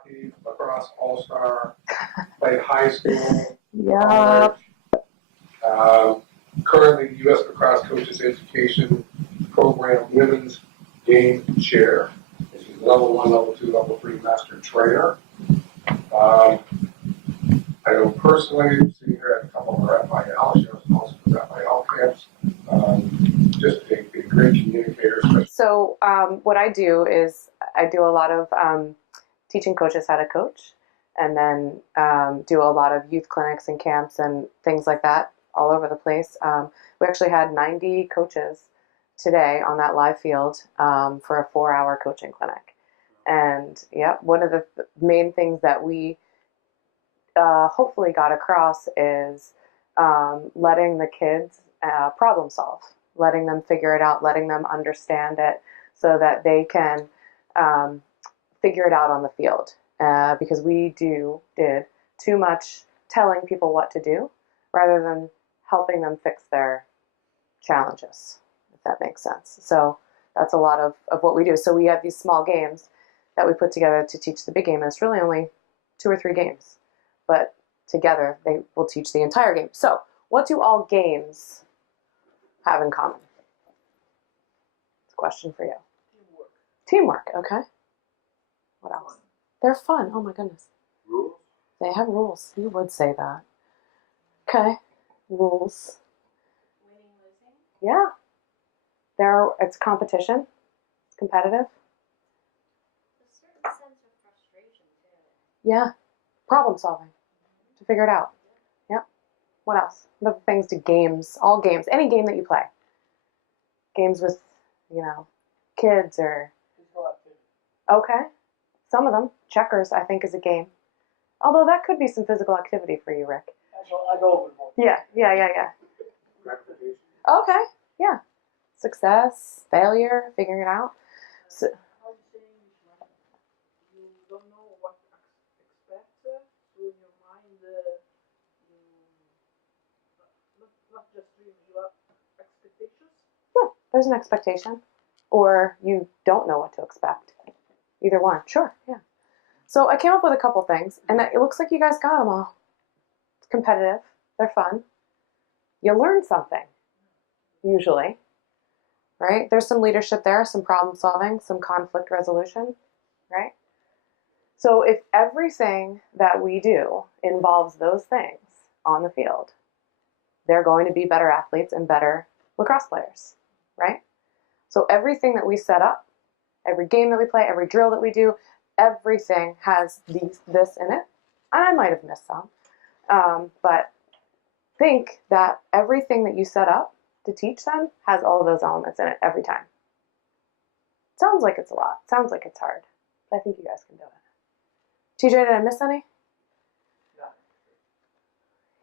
hockey, lacrosse all-star, played high school, Yep. college. Currently, U.S. Lacrosse Coaches Education Program Women's Game Chair. She's level 1, level 2, level 3 master trainer. I know personally, seeing her at a couple of her FIL, she was also at FIL camps. Just a great communicator. So what I do is I do a lot of teaching coaches how to coach, and then do a lot of youth clinics and camps and things like that all over the place. We actually had 90 coaches today on that live field for a 4-hour coaching clinic. And yeah, one of the main things that we hopefully got across is letting the kids problem solve, letting them figure it out, letting them understand it so that they can figure it out on the field. Because we did too much telling people what to do rather than helping them fix their challenges, if that makes sense. So that's a lot of what we do. So we have these small games that we put together to teach the big game, and it's really only 2 or 3 games. But together, they will teach the entire game. So what do all games have in common? It's a question for you. Teamwork, okay. What else? They're fun. Oh my goodness. Rules? They have rules. You would say that. Okay. Rules. Winning, losing? Yeah. It's competition. It's competitive. A certain sense of frustration, too. Yeah. Problem solving. To figure it out. Yep. What else? What other things do games, all games, any game that you play. Games with, kids or... Okay. Some of them. Checkers, I think, is a game. Although that could be some physical activity for you, Rick. I go overboard. Yeah. Gratification. Okay. Yeah. Success, failure, figuring it out. So, How you say you don't know what to expect, so in your mind, not just dream, you have expectations. yeah, there's an expectation. Or you don't know what to expect. Either one. Sure, yeah. So I came up with a couple things, and it looks like you guys got them all. It's competitive. They're fun. You learn something, usually. Right? There's some leadership there, some problem solving, some conflict resolution. Right? So if everything that we do involves those things on the field, they're going to be better athletes and better lacrosse players. Right? So everything that we set up, every game that we play, every drill that we do, everything has this in it. And I might have missed some. But think that everything that you set up to teach them has all of those elements in it every time. Sounds like it's a lot. Sounds like it's hard. But I think you guys can do it. TJ, did I miss any?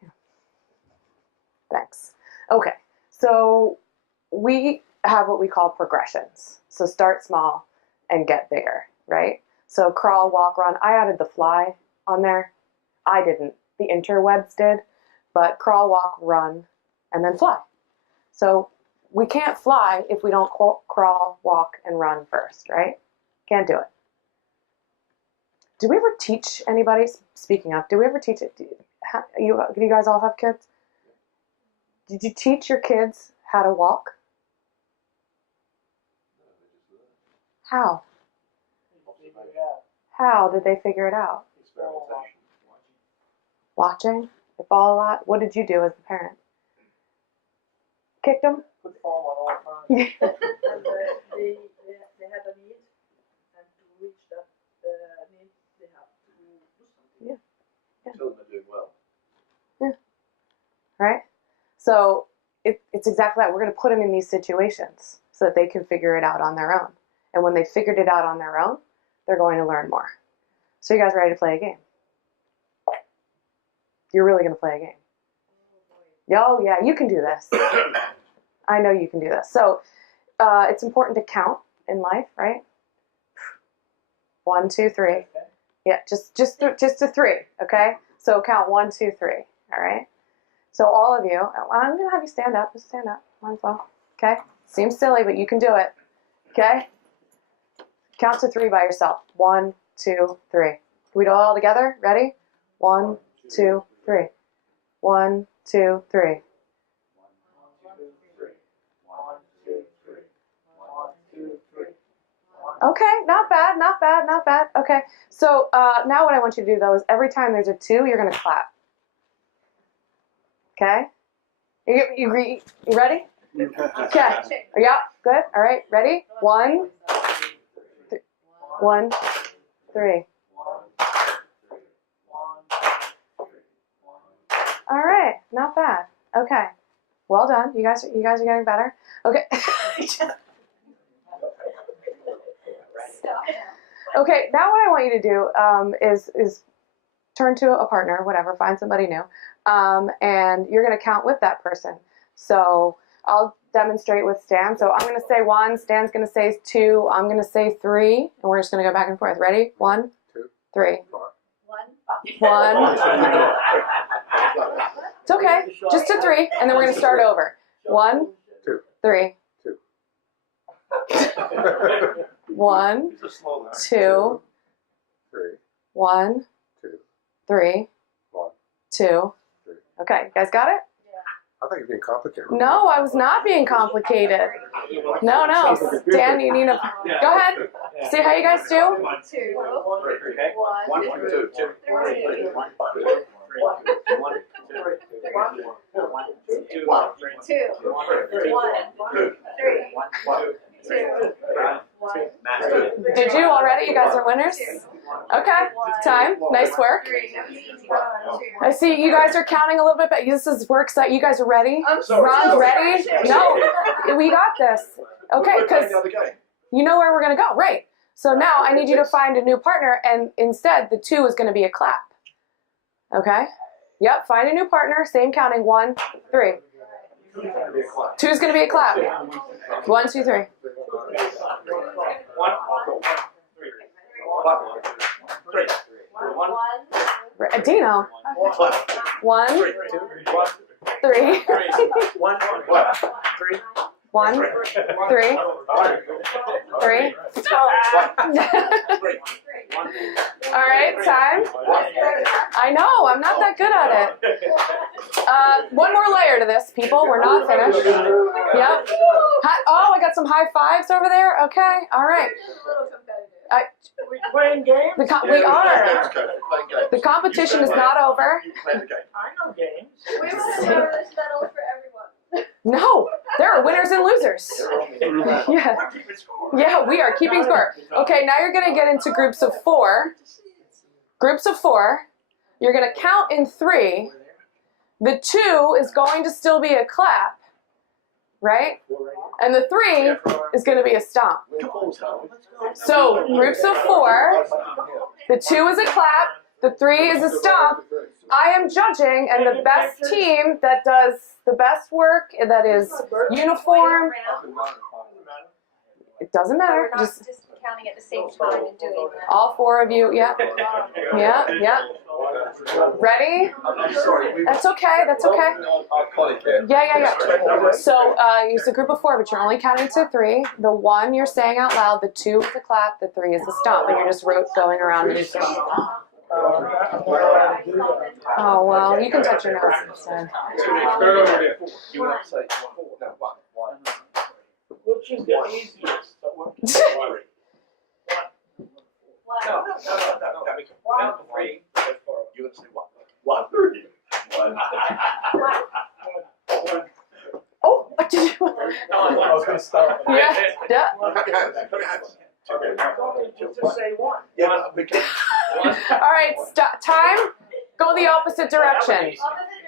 Yeah. Thanks. Okay. So we have what we call progressions. So start small and get bigger, right? So crawl, walk, run. I added the fly on there. I didn't. The interwebs did. But crawl, walk, run, and then fly. So we can't fly if we don't crawl, walk, and run first, right? Can't do it. Do we ever teach anybody, speaking of, do we ever teach it? Do you guys all have kids? Did you teach your kids how to walk? How? How did they figure it out? Watching? They fall a lot? What did you do as a parent? Kicked them? Put foam on all times. Yeah. And they had a need, and to reach that need, they have to do something. Yeah. Children are doing well. Yeah. Right? So it's exactly that. We're going to put them in these situations so that they can figure it out on their own. And when they figured it out on their own, they're going to learn more. So you guys ready to play a game? You're really going to play a game. Oh, yeah, you can do this. I know you can do this. So it's important to count in life, right? 1, 2, 3. Yeah, just to 3, okay? So count 1, 2, 3, all right? So all of you, I'm going to have you stand up. Just stand up. Might as well. Okay? Seems silly, but you can do it. Okay? Count to 3 by yourself. 1, 2, 3. we do it all together? Ready? 1, 2, 3. 1, 2, 3. Okay, not bad, not bad, not bad. Okay, so now what I want you to do though is every time there's a 2, you're gonna clap. Okay? You ready? Okay. Yeah, good. All right, ready? 1, 1, 3. All right, not bad. Okay, well done. You guys are getting better. Okay. Okay, now what I want you to do is turn to a partner, whatever, find somebody new, and you're going to count with that person. So I'll demonstrate with Stan. So I'm going to say 1, Stan's going to say 2, I'm going to say 3, and we're just going to go back and forth. Ready? 1, 2, 3. 1. 1. It's okay, just to 3, and then we're going to start over. 1, 2, 3. 2. 1, 2, 3, 1, 2, 3, 1. 2. Okay, you guys got it? I think you're being complicated. No, I was not being complicated. No, Stan, you need to go ahead. See how you guys do? 2. 1, 2, 2, 3, 1, 2, 2. Did you already? You guys are winners? Okay, time. Nice work. I see you guys are counting a little bit, but this is work site. You guys are ready? Ron's ready? No, we got this. Okay, because you know where we're going to go, right? So now I need you to find a new partner, and instead the 2 is going to be a clap. Okay? Yep, find a new partner, same counting. 1, 3. 2 is going to be a clap. 1, 2, 3. 1. Dino. 1, 3. 1, 3. 3. All right, time. I know, I'm not that good at it. One more layer to this, people. We're not finished. Yep. Oh, I got some high fives over there. Okay, all right. We playing games? We are. The competition is not over. I know games. We will have this medal for everyone. No, there are winners and losers. Yeah. Yeah, we are keeping score. Okay, now you're going to get into groups of 4. Groups of 4. You're going to count in 3. The 2 is going to still be a clap, right? And the 3 is going to be a stomp. So groups of 4. The 2 is a clap. The 3 is a stomp. I am judging, and the best team that does the best work, that is uniform. It doesn't matter. We're not just counting at the same time and doing that. All 4 of you. Yeah. Yeah. Yeah. Ready? That's okay. That's okay. Yeah. So it's a group of 4, but you're only counting to 3. The 1 you're saying out loud. The 2 is a clap. The 3 is a stomp. And you're just going around and stomp. Oh well, you can touch your nose instead. Which is the easiest? You're going to say what? 1. Oh, what did you? I was going to start. Yeah. Clap your hands. Clap your hands. Just say 1. Yeah, because All right, stop. Time. Go the opposite direction.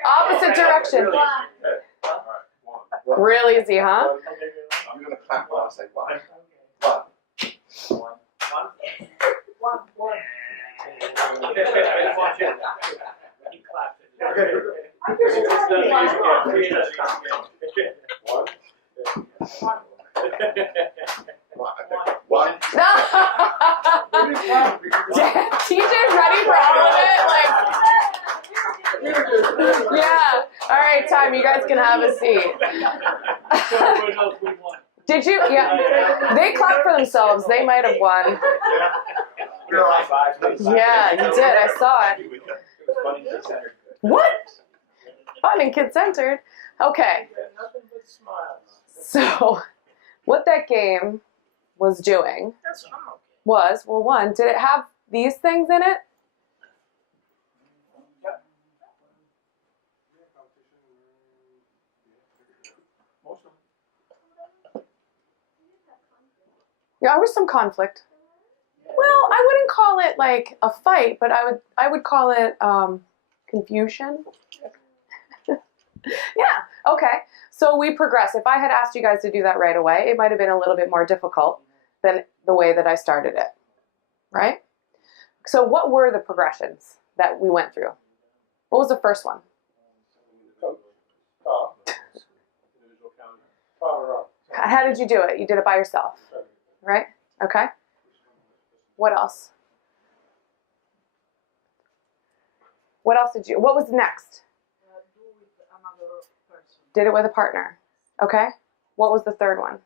Opposite direction. Real easy, huh? I'm going to clap when I say 1. 1. 1. TJ's ready for all of it. Yeah. All right, time. You guys can have a seat. Did you? Yeah. They clapped for themselves. They might have won. Your high five, please. Yeah, you did. I saw it. It was funny, kid-centered. What? Fun and kid-centered. Okay. Nothing but smiles. So, what that game was doing That's what I'm okay. was, well, one, did it have these things in it? Most of them. Yeah, there was some conflict. Well, I wouldn't call it like a fight, but I would call it confusion. Yeah, okay. So we progress. If I had asked you guys to do that right away, it might have been a little bit more difficult than the way that I started it, right? So what were the progressions that we went through? What was the first one? How did you do it? You did it by yourself, right? Okay. What else? What else did you, what was next? Do with another person. Did it with a partner. Okay. What was the third one?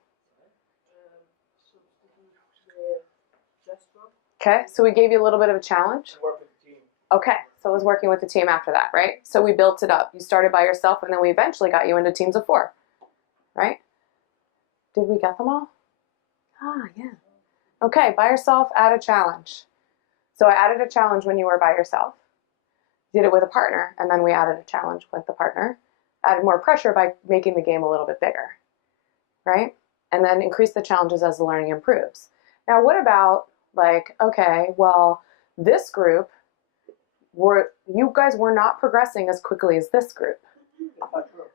Substitute the gesture. Okay. So we gave you a little bit of a challenge. Work with the team. Okay. So it was working with the team after that, right? So we built it up. You started by yourself and then we eventually got you into teams of 4, right? Did we get them all? Ah, yeah. Okay. By yourself, add a challenge. So I added a challenge when you were by yourself. Did it with a partner, and then we added a challenge with the partner. Added more pressure by making the game a little bit bigger, right? And then increase the challenges as the learning improves. Now, what about like, okay, well, this group, you guys were not progressing as quickly as this group.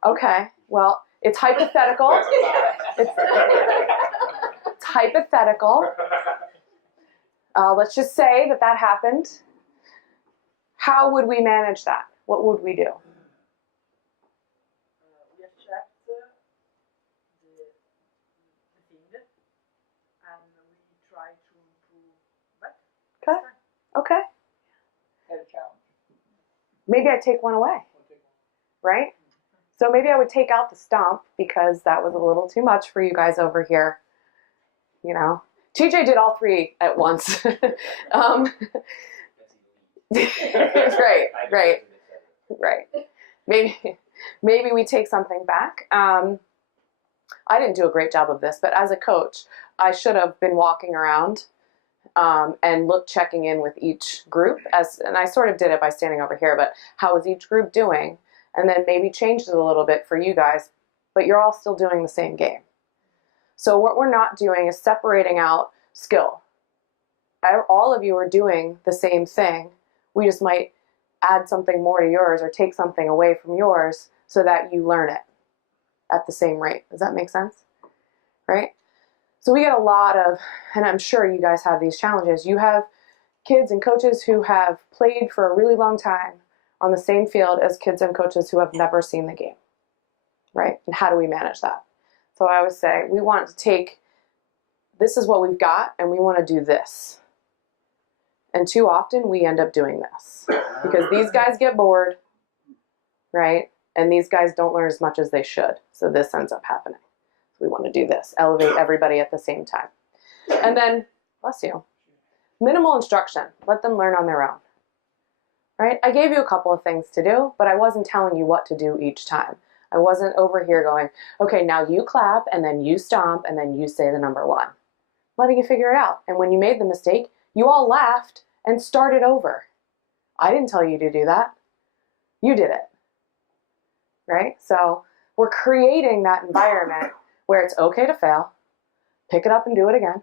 Okay, well, it's hypothetical. It's hypothetical. Let's just say that happened. How would we manage that? What would we do? We have checked the thing and we try to improve that. Okay. Okay. Had a challenge. Maybe I'd take one away, right? So maybe I would take out the stomp because that was a little too much for you guys over here. You know, TJ did all 3 at once. Right. Maybe we take something back. I didn't do a great job of this, but as a coach, I should have been walking around and checking in with each group. And I sort of did it by standing over here, but how was each group doing? And then maybe changed it a little bit for you guys, but you're all still doing the same game. So what we're not doing is separating out skill. All of you are doing the same thing. We just might add something more to yours or take something away from yours so that you learn it at the same rate. Does that make sense? Right? So we get a lot of, and I'm sure you guys have these challenges. You have kids and coaches who have played for a really long time on the same field as kids and coaches who have never seen the game. Right? And how do we manage that? So I always say, we want to take, this is what we've got, and we want to do this. And too often we end up doing this because these guys get bored, right? And these guys don't learn as much as they should. So this ends up happening. We want to do this, elevate everybody at the same time. And then, bless you, minimal instruction. Let them learn on their own, right? I gave you a couple of things to do, but I wasn't telling you what to do each time. I wasn't over here going, okay, now you clap and then you stomp and then you say the number 1. Letting you figure it out. And when you made the mistake, you all laughed and started over. I didn't tell you to do that. You did it, right? So we're creating that environment where it's okay to fail, pick it up and do it again,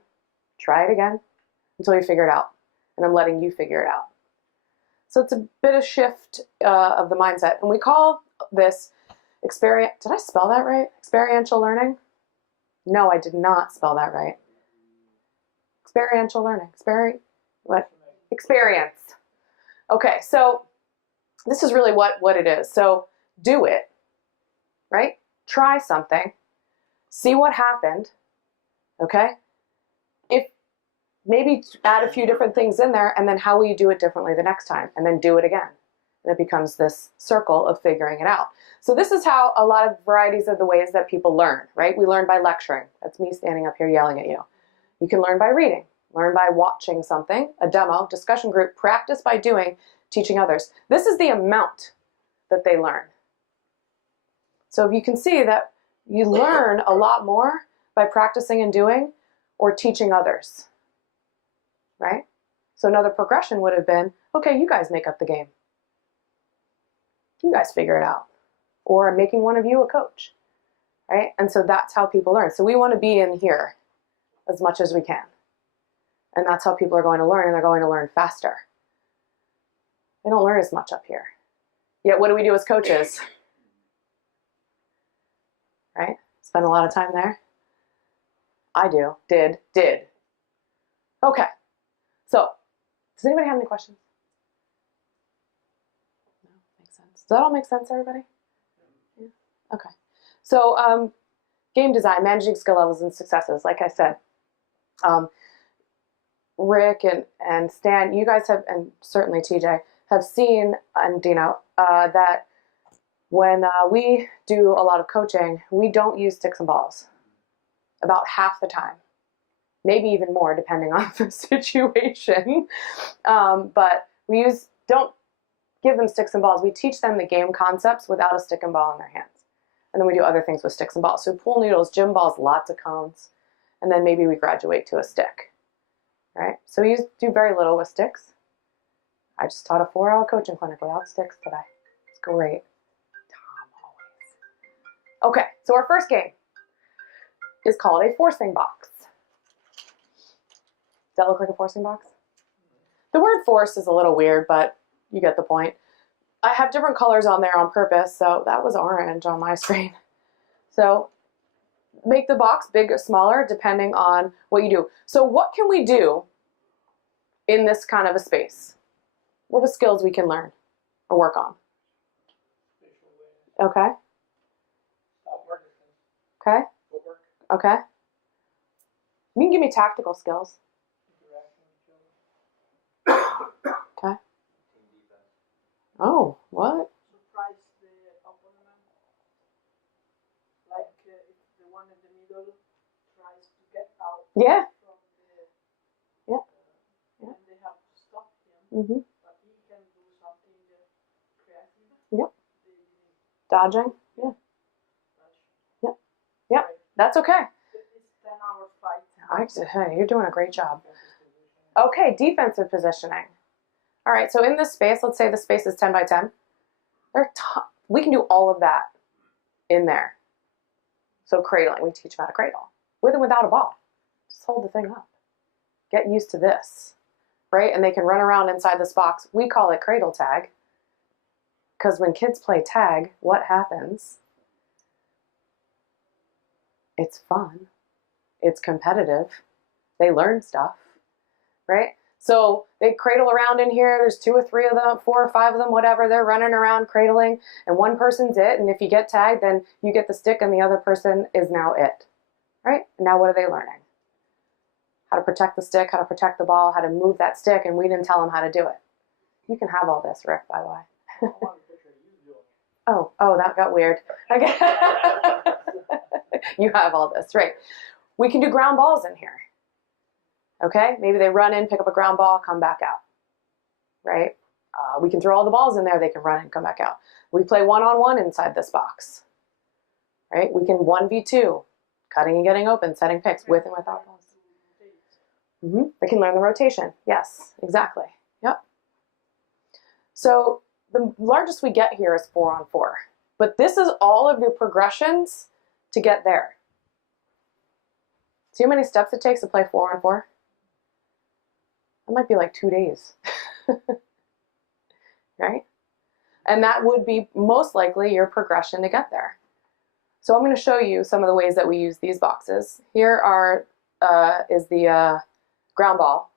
try it again until you figure it out. And I'm letting you figure it out. So it's a bit of shift of the mindset. And we call this did I spell that right? Experiential learning? No, I did not spell that right. Experiential learning. What? Experience. Okay, so this is really what it is. So do it, right? Try something. See what happened, okay? If maybe add a few different things in there, and then how will you do it differently the next time? And then do it again. And it becomes this circle of figuring it out. So this is how a lot of varieties of the ways that people learn, right? We learn by lecturing. That's me standing up here yelling at you. You can learn by reading. Learn by watching something, a demo, discussion group, practice by doing, teaching others. This is the amount that they learn. So you can see that you learn a lot more by practicing and doing or teaching others, right? So another progression would have been, okay, you guys make up the game. You guys figure it out. Or making one of you a coach, right? And so that's how people learn. So we want to be in here as much as we can. And that's how people are going to learn, and they're going to learn faster. They don't learn as much up here. Yet what do we do as coaches? Right? Spend a lot of time there. I do. Did. Okay. So, does anybody have any questions? No? Makes sense. Does that all make sense, everybody? Yeah? Okay. So, game design, managing skill levels and successes, like I said. Rick and Stan, you guys have, and certainly TJ, have seen, and Dino, that when we do a lot of coaching, we don't use sticks and balls. About half the time. Maybe even more, depending on the situation. But we don't give them sticks and balls. We teach them the game concepts without a stick and ball in their hands. And then we do other things with sticks and balls. So pool noodles, gym balls, lots of cones. And then maybe we graduate to a stick. Right? So we do very little with sticks. I just taught a 4-hour coaching clinic without sticks today. It's great. Tom always. Okay, so our first game is called a forcing box. Does that look like a forcing box? The word force is a little weird, but you get the point. I have different colors on there on purpose, so that was orange on my screen. So make the box big or smaller depending on what you do. So what can we do in this kind of a space? What are skills we can learn or work on? Okay. Okay. Okay. You can give me tactical skills. Okay. Oh, what? Surprise the opponent. Like if the one in the middle tries to get out Yeah. from the Yeah. and they have to stop him. Mm-hmm. But he can do something creative. Yep. The Dodging. Yeah. rush. Yep. Yep. That's okay. It's 10-hour fight. Hey, you're doing a great job. Okay, defensive positioning. All right, so in this space, let's say the space is 10 by 10. We can do all of that in there. So cradling, we teach them how to cradle. With and without a ball. Just hold the thing up. Get used to this, right? And they can run around inside this box. We call it cradle tag. Because when kids play tag, what happens? It's fun. It's competitive. They learn stuff, right? So they cradle around in here. There's 2 or 3 of them, 4 or 5 of them, whatever. They're running around cradling, and one person's it. And if you get tagged, then you get the stick, and the other person is now it, right? And now what are they learning? How to protect the stick, how to protect the ball, how to move that stick, and we didn't tell them how to do it. You can have all this, Rick, by the way. Oh, that got weird. Okay. You have all this, right? We can do ground balls in here. Okay, maybe they run in, pick up a ground ball, come back out, right? We can throw all the balls in there, they can run and come back out. We play one-on-one inside this box, right? We can 1v2, cutting and getting open, setting picks with and without balls. They can learn the rotation. Yes, exactly. Yep. So the largest we get here is 4-on-4, but this is all of your progressions to get there. See how many steps it takes to play 4-on-4? It might be like 2 days, right? And that would be most likely your progression to get there. So I'm going to show you some of the ways that we use these boxes. Here is the ground ball,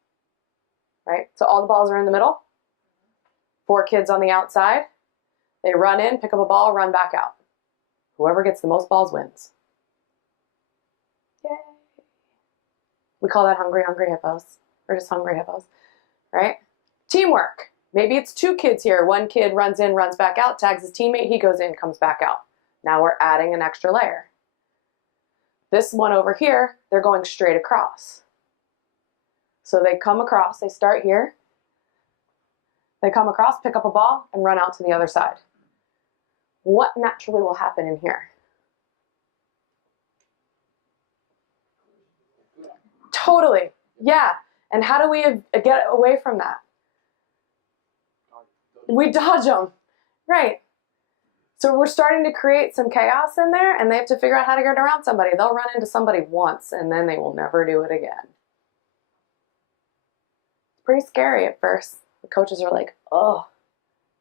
right? So all the balls are in the middle. 4 kids on the outside. They run in, pick up a ball, run back out. Whoever gets the most balls wins. Yay! We call that hungry, hungry hippos. Or just hungry hippos, right? Teamwork. Maybe it's 2 kids here. 1 kid runs in, runs back out, tags his teammate, he goes in, comes back out. Now we're adding an extra layer. This one over here, they're going straight across. So they come across, they start here, they come across, pick up a ball, and run out to the other side. What naturally will happen in here? Totally, yeah. And how do we get away from that? We dodge them, right. So we're starting to create some chaos in there, and they have to figure out how to get around somebody. They'll run into somebody once, and then they will never do it again. It's pretty scary at first. The coaches are like, oh,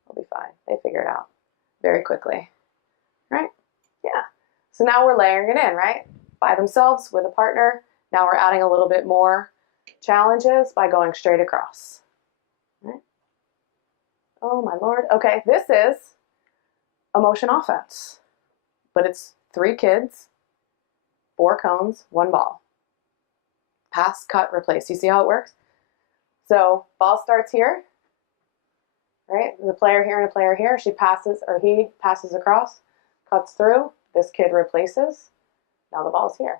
I'll be fine. They figure it out very quickly, right? Yeah. So now we're layering it in, right? By themselves, with a partner. Now we're adding a little bit more challenges by going straight across. Right? Oh my Lord. Okay, this is a motion offense, but it's 3 kids, 4 cones, 1 ball. Pass, cut, replace. You see how it works? So ball starts here, right? There's a player here and a player here. She passes, or he passes across, cuts through. This kid replaces. Now the ball's here.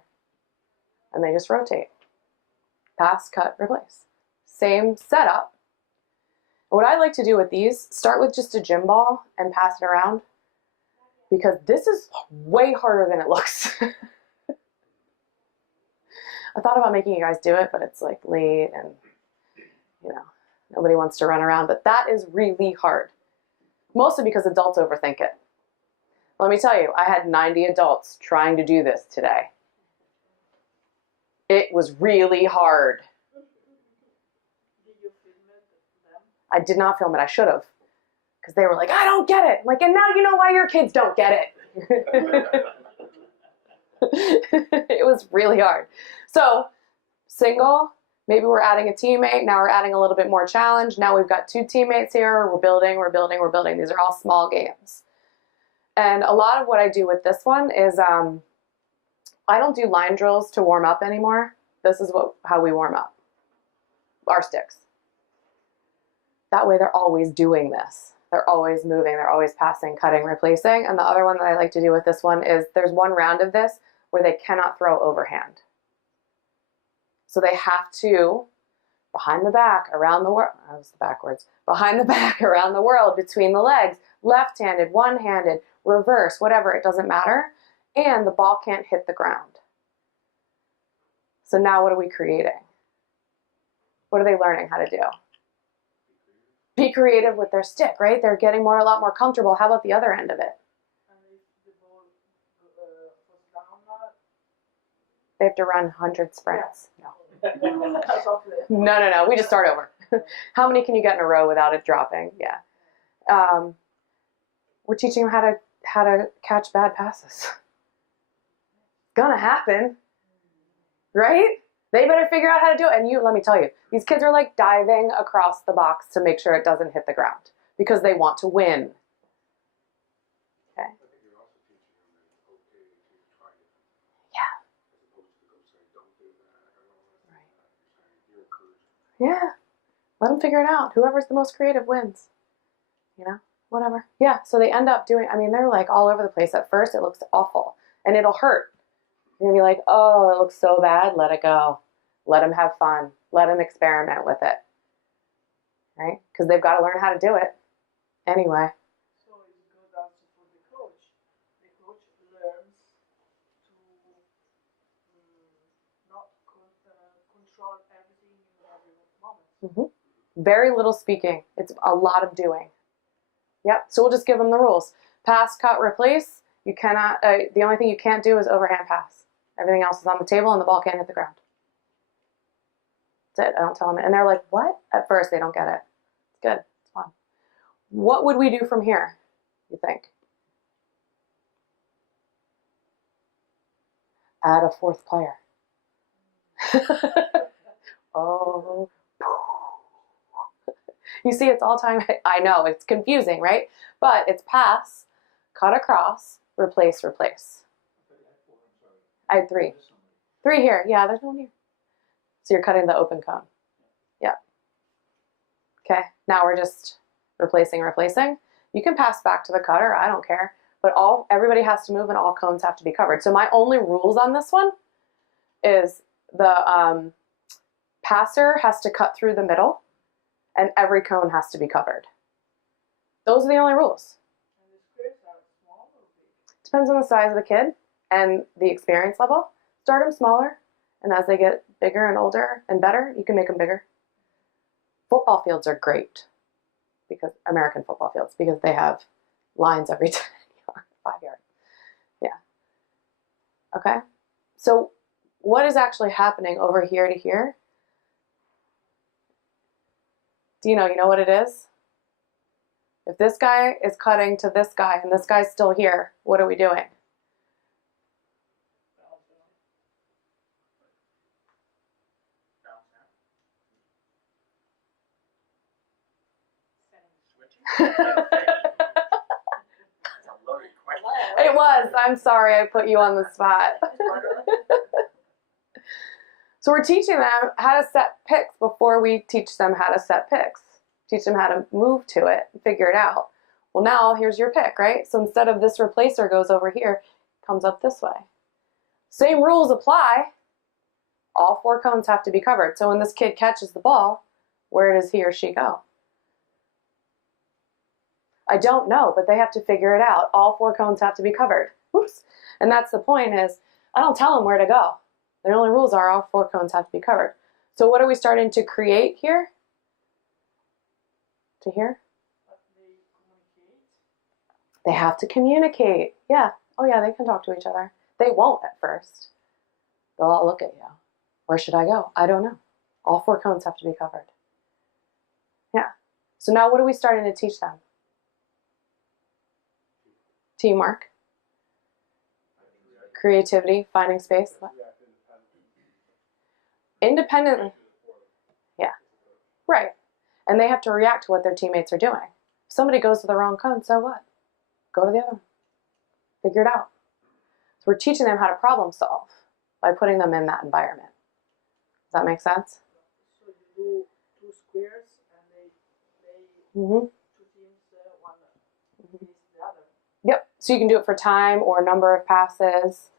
And they just rotate. Pass, cut, replace. Same setup. What I like to do with these, start with just a gym ball and pass it around, because this is way harder than it looks. I thought about making you guys do it, but it's like late and, you know, nobody wants to run around. But that is really hard, mostly because adults overthink it. Let me tell you, I had 90 adults trying to do this today. It was really hard. Did you film it them? I did not film it. I should have. Because they were like, I don't get it. I'm like, and now you know why your kids don't get it. It was really hard. So, single, maybe we're adding a teammate. Now we're adding a little bit more challenge. Now we've got 2 teammates here. We're building, we're building, we're building. These are all small games. And a lot of what I do with this one is I don't do line drills to warm up anymore. This is how we warm up. Our sticks. That way they're always doing this. They're always moving, they're always passing, cutting, replacing. And the other one that I like to do with this one is there's one round of this where they cannot throw overhand. So they have to, behind the back, around the world, that was backwards, behind the back, around the world, between the legs, left-handed, one-handed, reverse, whatever, it doesn't matter. And the ball can't hit the ground. So now what are we creating? What are they learning how to do? Be creative with their stick, right? They're getting a lot more comfortable. How about the other end of it? And if the ball goes down, They have to run 100 sprints. that's okay. No. We just start over. How many can you get in a row without it dropping? Yeah. We're teaching them how to catch bad passes. Gonna happen, right? They better figure out how to do it. And let me tell you, these kids are like diving across the box to make sure it doesn't hit the ground because they want to win. Okay. I think you're also teaching them that it's okay to try it. Yeah. As opposed to the coach saying, don't do that, I don't want to do Right. that. You're encouraging. Yeah. Let them figure it out. Whoever's the most creative wins. You know, whatever. Yeah. So they end up doing, they're like all over the place. At first it looks awful and it'll hurt. You're going to be like, oh, it looks so bad. Let it go. Let them have fun. Let them experiment with it. Right? Because they've got to learn how to do it. Anyway. So it's good also for the coach. The coach learns to not control everything in every moment. Very little speaking. It's a lot of doing. Yep. So we'll just give them the rules. Pass, cut, replace. You cannot, the only thing you can't do is overhand pass. Everything else is on the table and the ball can't hit the ground. That's it. I don't tell them. And they're like, what? At first, they don't get it. It's good. It's fun. What would we do from here, you think? Add a 4th player. Oh. You see, it's all time. I know, it's confusing, right? But it's pass, cut across, replace, replace. I had 3. 3 here. Yeah, there's no one here. So you're cutting the open cone. Yeah. Okay, now we're just replacing. You can pass back to the cutter, I don't care. But everybody has to move and all cones have to be covered. So my only rules on this one is the passer has to cut through the middle, and every cone has to be covered. Those are the only rules. And the squares are small or big? Depends on the size of the kid and the experience level. Start them smaller, and as they get bigger and older and better, you can make them bigger. Football fields are great, because American football fields, because they have lines every 10 yards, 5 yards. Yeah. Okay. So what is actually happening over here to here? Do you know what it is? If this guy is cutting to this guy and this guy's still here, what are we doing? It was. I'm sorry I put you on the spot. So we're teaching them how to set picks before we teach them how to set picks. Teach them how to move to it and figure it out. Well, now here's your pick, right? So instead of this replacer goes over here, it comes up this way. Same rules apply. All 4 cones have to be covered. So when this kid catches the ball, where does he or she go? I don't know, but they have to figure it out. All 4 cones have to be covered. Oops. And that's the point is, I don't tell them where to go. The only rules are all 4 cones have to be covered. So what are we starting to create here? To here? They have to communicate. Yeah. Oh yeah, they can talk to each other. They won't at first. They'll all look at you. Where should I go? I don't know. All 4 cones have to be covered. Yeah. So now what are we starting to teach them? Teamwork. Creativity, finding space. What? Independently. Yeah. Right. And they have to react to what their teammates are doing. If somebody goes to the wrong cone, so what? Go to the other one. Figure it out. So we're teaching them how to problem solve by putting them in that environment. Does that make sense? So you do 2 squares and they Mm-hmm. 2 teams, one against the other. Yep. So you can do it for time or number of passes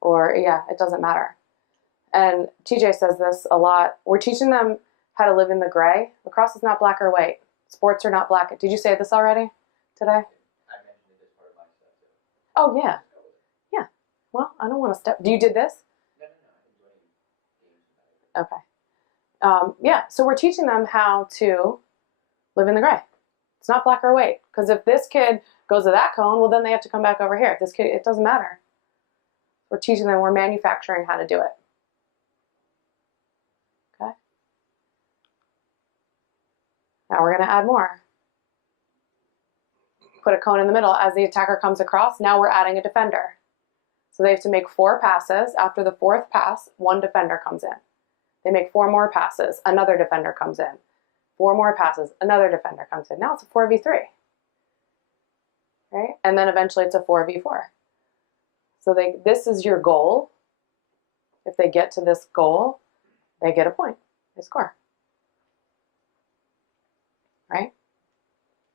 or, yeah, it doesn't matter. And TJ says this a lot. We're teaching them how to live in the gray. Lacrosse is not black or white. Sports are not black. Did you say this already today? I mentioned it as part of my stuff too. Oh, yeah. Yeah. Well, I don't want to step. You did this? No, I didn't do any games about it. Okay. Yeah. So we're teaching them how to live in the gray. It's not black or white. Because if this kid goes to that cone, well, then they have to come back over here. If this kid, it doesn't matter. We're teaching them, we're manufacturing how to do it. Okay. Now we're going to add more. Put a cone in the middle. As the attacker comes across, now we're adding a defender. So they have to make 4 passes. After the 4th pass, 1 defender comes in. They make 4 more passes. Another defender comes in. 4 more passes. Another defender comes in. Now it's a 4v3. Right? And then eventually it's a 4v4. So this is your goal. If they get to this goal, they get a point. They score. Right?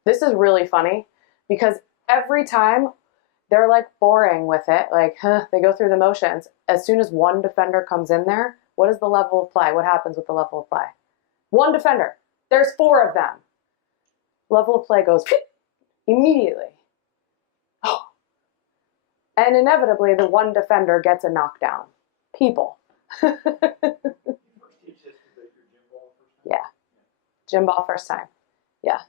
This is really funny because every time they're like boring with it, like, they go through the motions. As soon as 1 defender comes in there, what is the level of play? What happens with the level of play? 1 defender. There's 4 of them. Level of play goes immediately. Oh. And inevitably, the 1 defender gets a knockdown. People. Yeah. Gym ball first time. Yeah.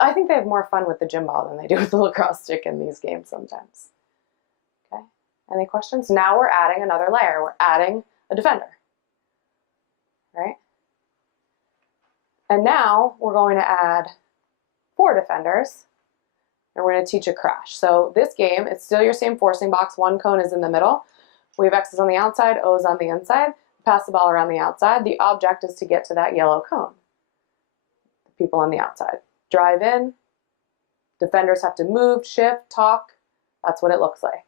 I think they have more fun with the gym ball than they do with the lacrosse stick in these games sometimes. Okay. Any questions? Now we're adding another layer. We're adding a defender. Right? And now we're going to add 4 defenders. And we're going to teach a crash. So this game, it's still your same forcing box. 1 cone is in the middle. We have X's on the outside, O's on the inside. Pass the ball around the outside. The object is to get to that yellow cone. The people on the outside. Drive in. Defenders have to move, shift, talk. That's what it looks like.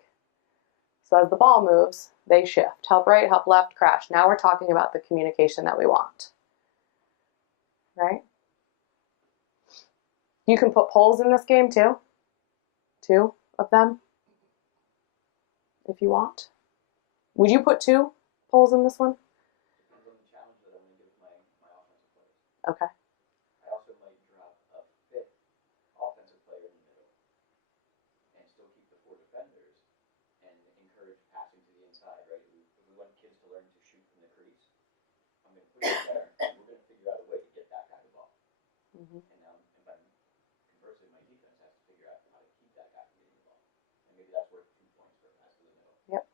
So as the ball moves, they shift. Help right, help left, crash. Now we're talking about the communication that we want. Right? You can put poles in this game too. 2 of them, if you want. Would you put 2 poles in this one? Depends on the challenge that I'm going to give to my Okay. I also might drop a fifth offensive player in the middle and still keep the 4 defenders and encourage passing to the inside, right? If we want kids to learn to shoot from the crease, I'm going to put you there, and we're going to figure out a way to get that guy the ball. Mm-hmm. And now, conversely, my defense has to figure out how to keep that guy from getting the ball. And maybe that's worth 2 points for a pass to the middle. Yep.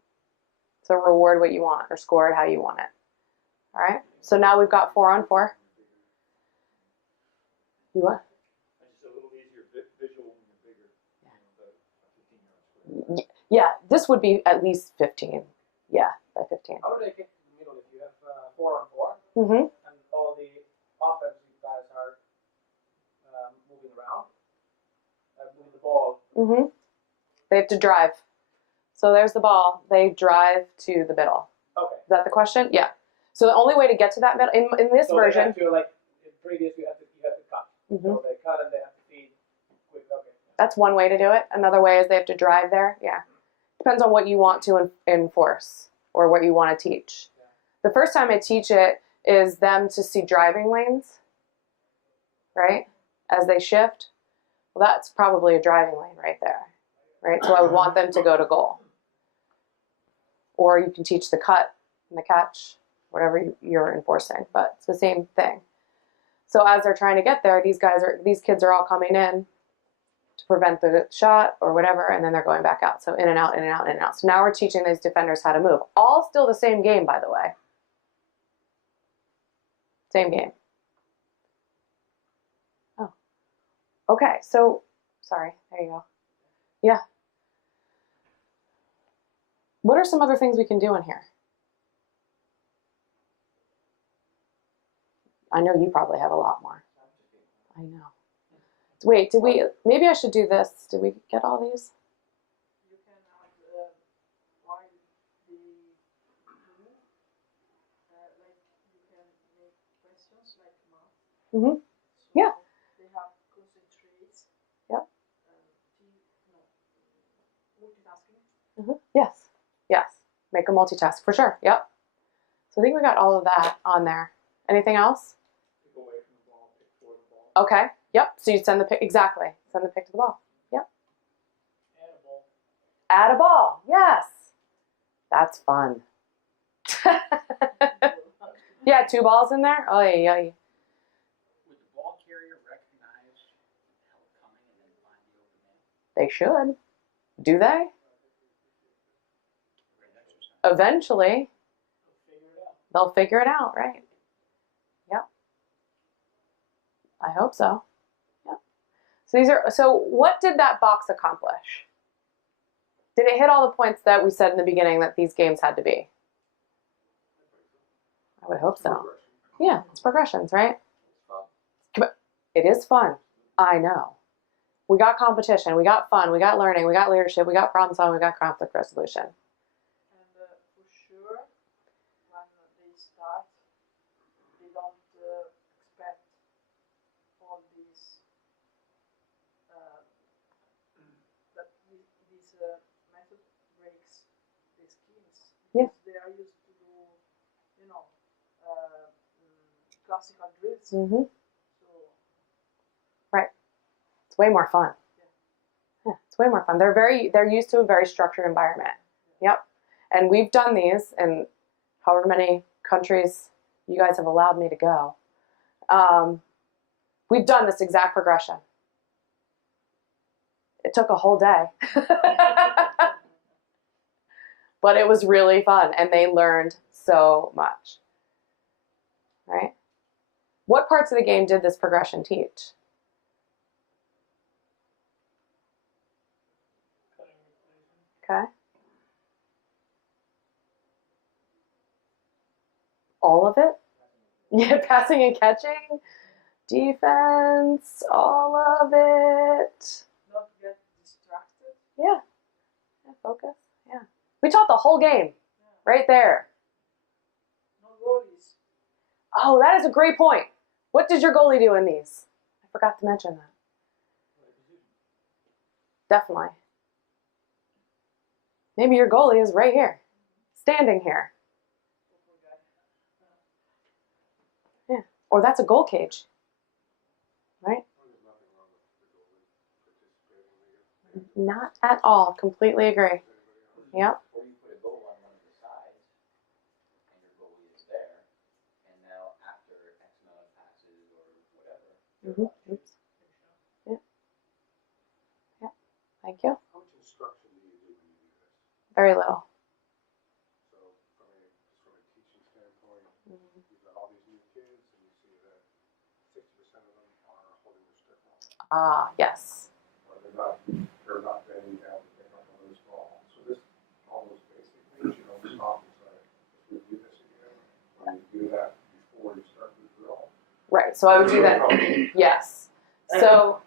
So reward what you want or score it how you want it. All right. So now we've got 4 on 4. You what? It's just a little easier visual when you're bigger. You know, the 15 yards. Yeah, this would be at least 15. Yeah, by 15. How do they get to the middle if you have 4 on 4 Mm-hmm. and all the offensive guys are moving around, moving the ball? Mm-hmm. They have to drive. So there's the ball. They drive to the middle. Okay. Is that the question? Yeah. So the only way to get to that middle in this So version. they have to, like in previous, you have to cut. Mm-hmm. So they cut and they have to feed quick. Okay. That's one way to do it. Another way is they have to drive there. Yeah. Depends on what you want to enforce or what you want to teach. Yeah. The first time I teach it is them to see driving lanes, right? As they shift. Well, that's probably a driving lane right there, right? So I would want them to go to goal. Or you can teach the cut and the catch, whatever you're enforcing, but it's the same thing. So as they're trying to get there, these kids are all coming in to prevent the shot or whatever, and then they're going back out. So in and out, in and out, in and out. So now we're teaching these defenders how to move. All still the same game, by the way. Same game. Oh. Okay, so, sorry, there you go. Yeah. What are some other things we can do in here? I know you probably have a lot more. I know. Wait, maybe I should do this. Did we get all these? You can add while the move, like you can make questions like math. Mm-hmm. So Yeah. They have concentrate. Yep. Multitasking. Mm-hmm. Yes. Yes. Make a multitask for sure. Yep. So I think we got all of that on there. Anything else? Pick away from the ball, pick for the ball. Okay. Yep. So you send the pick. Exactly. Send the pick to the ball. Yep. Add a ball. Add a ball. Yes. That's fun. Yeah, 2 balls in there. Oh, yeah. Would the ball carrier recognize help coming and then find the open man? They should. Do they? Great exercise. Eventually, Figure it out. they'll figure it out, right? Yep. I hope so. Yep. So what did that box accomplish? Did it hit all the points that we said in the beginning that these games had to be? I would hope so. Yeah, it's progressions, right? It is fun. I know. We got competition, we got fun, we got learning, we got leadership, we got problem solving, we got conflict resolution. And for sure, when they start, they don't expect all these that this method breaks the skills. Yeah. Because they are used to do, classical drills. Mm-hmm. So It's way more fun. Yeah, it's way more fun. They're used to a very structured environment. Yep. And we've done these in however many countries you guys have allowed me to go. We've done this exact progression. It took a whole day. But it was really fun and they learned so much. Right? What parts of the game did this progression teach? Okay. All of it? Yeah, passing and catching, defense, all of it. not get distracted. Yeah. Focus. Yeah. We taught the whole game right there. No goalies. Oh, that is a great point. What did your goalie do in these? I forgot to mention that. Definitely. Maybe your goalie is right here, standing here. Yeah. Or that's a goal cage, right? There's nothing wrong with the goalie participating. Not at all. Completely agree. Yep. Or you put a goal on one of the sides, and your goalie is there, and now after X amount of passes or whatever, Mm-hmm. Oops. Yeah. Yeah. Thank you. How much instruction do you do when you do this? Very little. So from a teaching standpoint, you've got all these new kids and you see that 60% of them are holding their stick wrong. Ah, yes. Or they're not bending down to pick up a loose ball. So this, all those basic things, you don't stop and say, let's review this again. Or you do that before you start the drill. Right. So I would do that. Yes. So,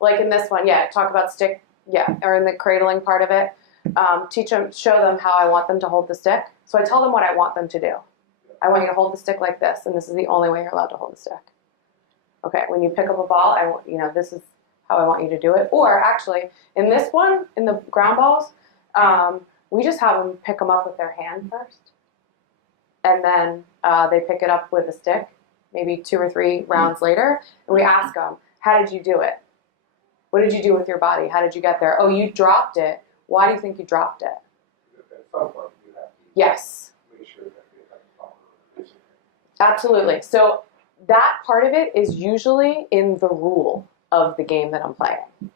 like in this one, yeah, talk about stick, yeah, or in the cradling part of it, teach them, show them how I want them to hold the stick. So I tell them what I want them to do. I want you to hold the stick like this, and this is the only way you're allowed to hold the stick. Okay, when you pick up a ball, this is how I want you to do it. Or actually, in this one, in the ground balls, we just have them pick them up with their hand first, and then they pick it up with a stick, maybe 2 or 3 rounds later, and we ask them, how did you do it? What did you do with your body? How did you get there? Oh, you dropped it. Why do you think you dropped it? At some point, you have to Yes, make sure that they have proper basic. absolutely. So that part of it is usually in the rule of the game that I'm playing.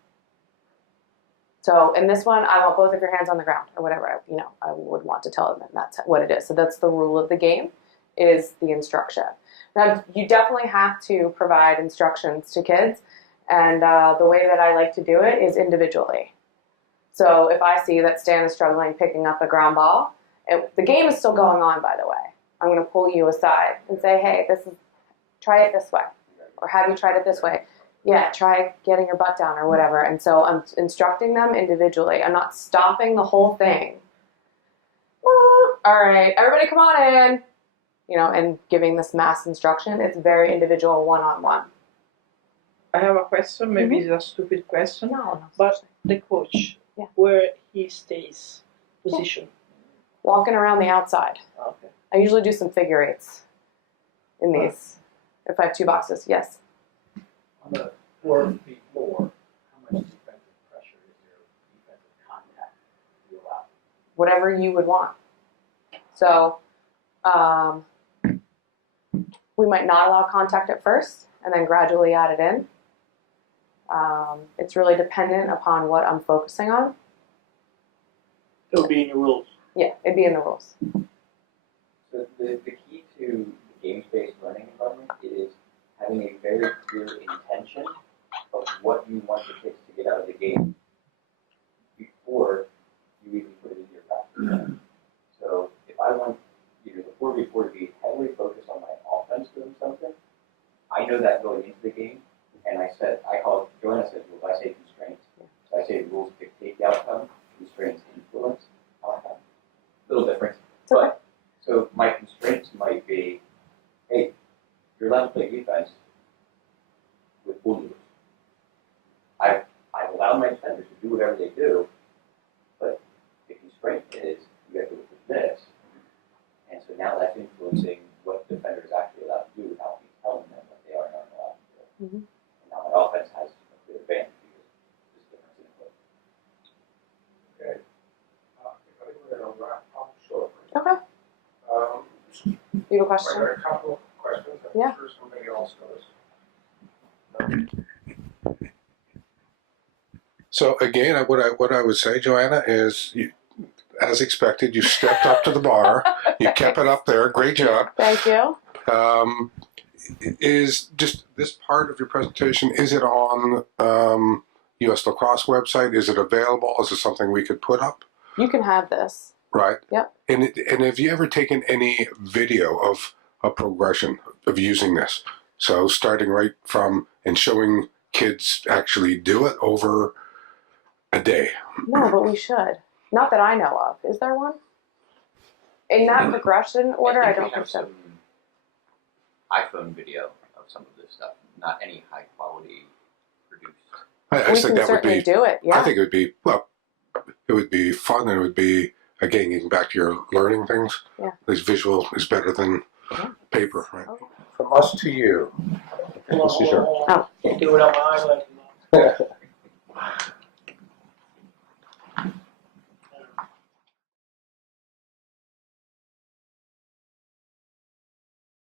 So in this one, I want both of your hands on the ground, or whatever I would want to tell them, and that's what it is. So that's the rule of the game, is the instruction. Now, you definitely have to provide instructions to kids, and the way that I like to do it is individually. So if I see that Stan is struggling picking up a ground ball, the game is still going on, by the way. I'm going to pull you aside and say, hey, try it this way, or have you tried it this way? Yeah, try getting your butt down or whatever. And so I'm instructing them individually. I'm not stopping the whole thing. All right, everybody come on in. And giving this mass instruction. It's very individual, one-on-one. I have a question, maybe it's a stupid question, No. but the coach, Yeah. where he stays, position. Walking around the outside. Okay. I usually do some figure eights in these. If I have 2 boxes, yes. On the 4-feet floor, how much defensive pressure is there, defensive contact you allow? Whatever you would want. So we might not allow contact at first and then gradually add it in. It's really dependent upon what I'm focusing on. It'll be in your rules. Yeah, it'd be in the rules. So the key to the games-based learning environment is having a very clear intention of what you want the kids to get out of the game before you even put it into your practice. So if I want the 4v4 to be heavily focused on my offense doing something, I know that going into the game, and Joanna says rules, I say constraints. So I say rules dictate the outcome, constraints influence outcome. A little different. Okay. But so my constraints might be, hey, you're allowed to play defense with bull moves. I've allowed my defenders to do whatever they do, but the constraint is you have to look at this. And so now that's influencing what the defender is actually allowed to do without me telling them what they are and aren't allowed to do. Mm-hmm. And now my offense has a clear advantage because there's difference in input. Okay. I think we're going to wrap up shortly. Okay. You have a question? I got a couple of questions. I'm Yeah. sure somebody else does. So again, what I would say, Joanna, is as expected, you stepped up to the bar. You kept it up there. Great job. Thank you. Is just this part of your presentation, is it on US Lacrosse website? Is it available? Is it something we could put up? You can have this. Right. Yep. And have you ever taken any video of a progression of using this? So starting right from and showing kids actually do it over a day. No, but we should. Not that I know of. Is there one? In that progression order, I don't think so. Some iPhone video of some of this stuff, not any high quality produced. I We just can think that would certainly be. do it. Yeah. I think it would be it would be fun, and it would be again getting back to your learning things. Yeah. This visual is better than paper, right? Okay. From us to you. Pull up This is your- a wall. Can't do it on my island.